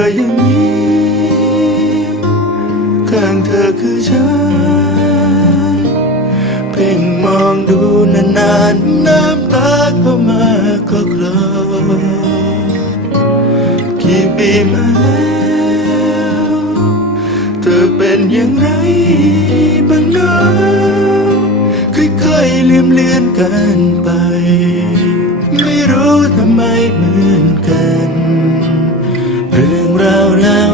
อยังมีข้างเธอคือฉัน เพ่งมองดูนานๆน้ำตาก็มาก็กลอกี่ปีมาแล้วเธอเป็นอย่างไรบ้างเนาะค่อยๆเลืมเลือนกันไป ไม่รู้ทำไมเหมือน เรื่องราวแล้ว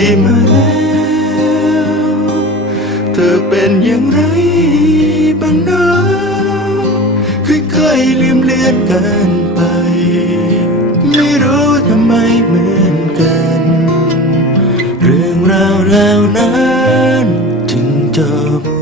ีมาแล้ว เธอเป็นอย่างไรบ้างเนะค่อยๆลืมเลือนกันไป ไม่รู้ทำไมเหมือนกัน เรื่องราวแล้วนั้นถึงจบ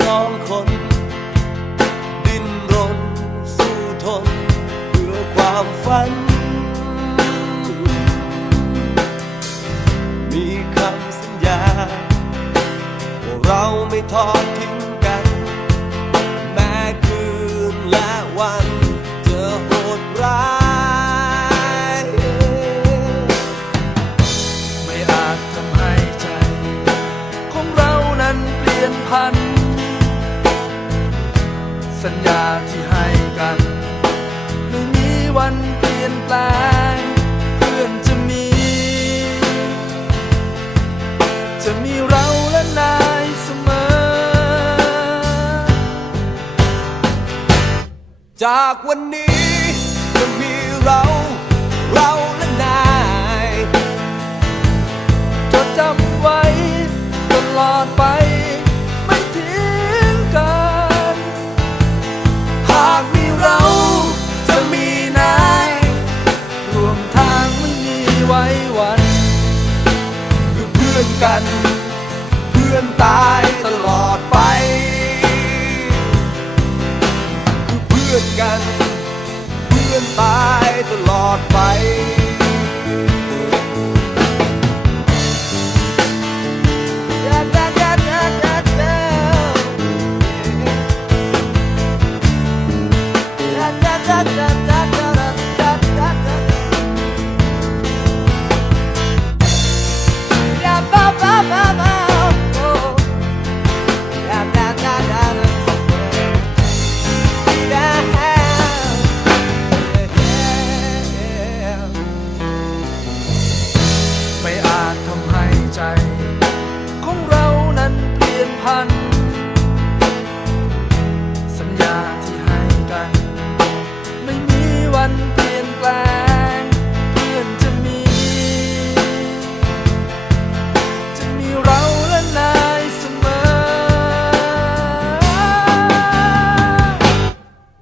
สองคน ดิ้นรนสู้ทนเพื่อความฝัน มีคำสัญญาว่าเราไม่ทอดทิ้ง จากวันนี้จะมีเรา เราและนายจดจำไว้ ตลอดไปไม่ทิ้งกัน หากมีเราจะมีนายรวมทางไม่มีไว้วันคือเพื่อนกัน เพื่อนตายตลอด กันเพื่อนตายตลอดไป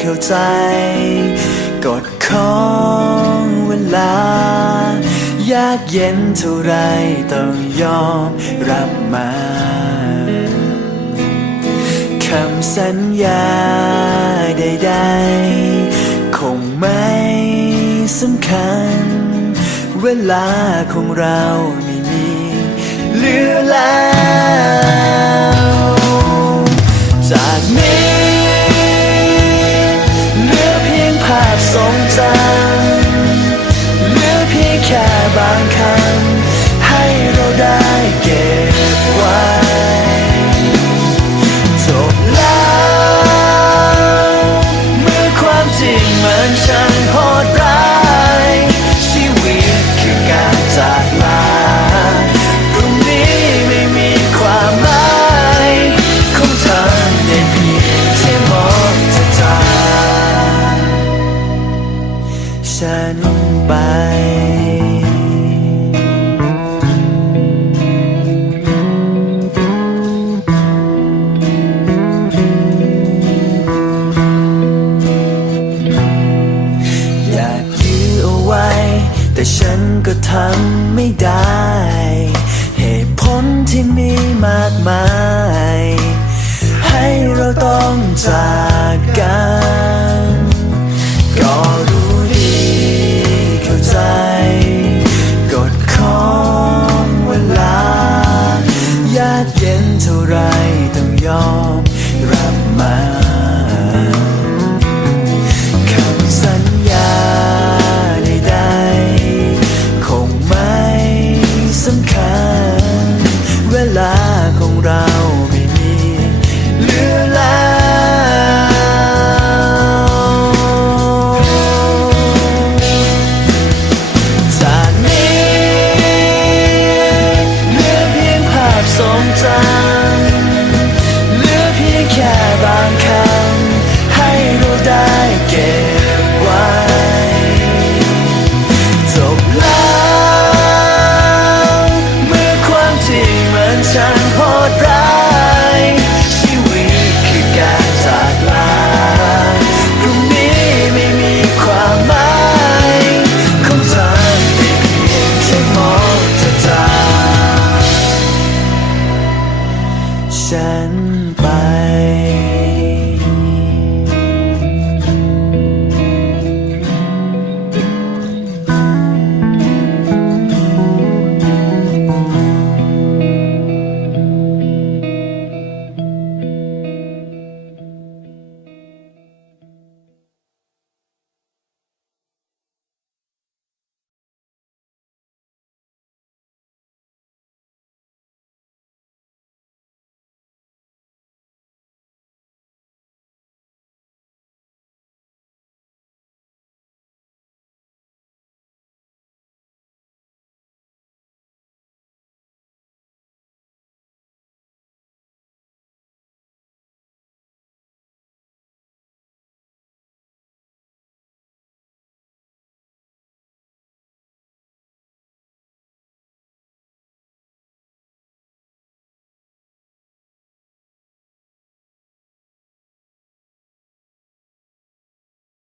เข้าใจ กฎของเวลา ยากเย็นเท่าไรต้องยอมรับมาคำสัญญาใดๆ คงไม่สำคัญ เวลาของเรา 变白。